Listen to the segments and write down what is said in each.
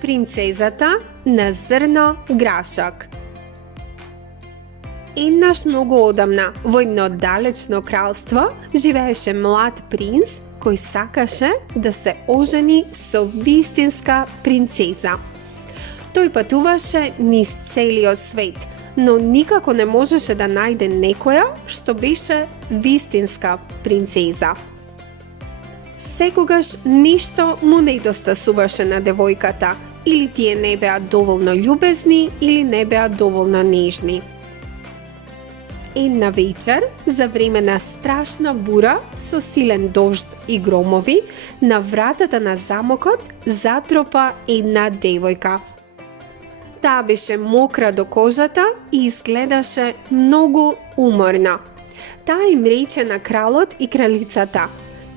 Принцезата на зрно грашок. Еднаш многу одамна, во едно далечно кралство, живееше млад принц кој сакаше да се ожени со вистинска принцеза. Тој патуваше низ целиот свет, но никако не можеше да најде некоја што беше вистинска принцеза. Секогаш ништо му недостасуваше на девојката, или тие не беа доволно љубезни, или не беа доволно нежни. Една вечер, за време на страшна бура со силен дожд и громови, на вратата на замокот затропа една девојка. Таа беше мокра до кожата и изгледаше многу уморна. Таа им рече на кралот и кралицата: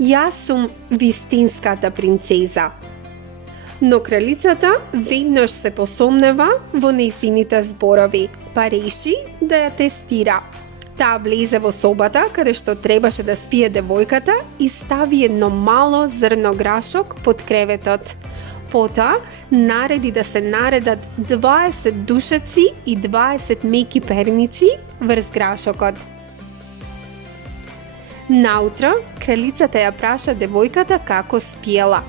"Јас сум вистинската принцеза." Но кралицата веднаш се посомнева во нејзините зборови, па реши да ја тестира. Таа влезе во собата каде што требаше да спие девојката и стави едно мало зрно грашок под креветот. Потоа нареди да се наредат 20 душеци и 20 меки перници врз грашокот. Наутро, кралицата ја праша девојката како спиела.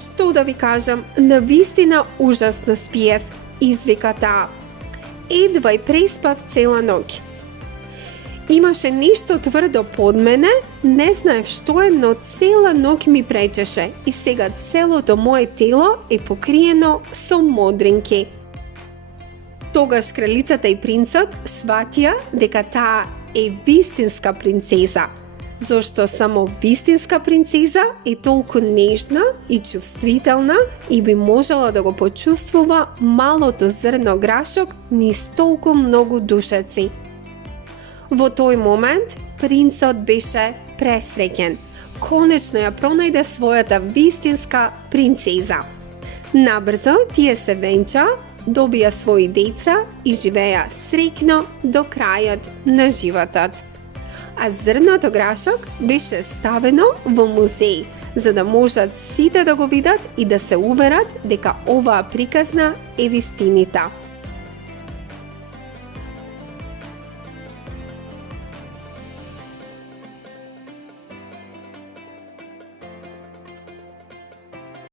"Што да ви кажам, навистина ужасно спиев", извика таа. "Едва и преспав цела ноќ. Имаше нешто тврдо под мене, не знаев што е, но цела ноќ ми пречеше и сега целото мое тело е покриено со модринки." Тогаш кралицата и принцот сватија дека таа е вистинска принцеза, зашто само вистинска принцеза е толку нежна и чувствителна и би можела да го почувствува малото зрно грашок низ толку многу душеци. Во тој момент принцот беше пресреќен. Конечно ја пронајде својата вистинска принцеза. Набрзо тие се венча, добија своји деца и живееа среќно до крајот на животот. А зрното грашок беше ставено во музеј, за да можат сите да го видат и да се уверат дека оваа приказна е вистинита.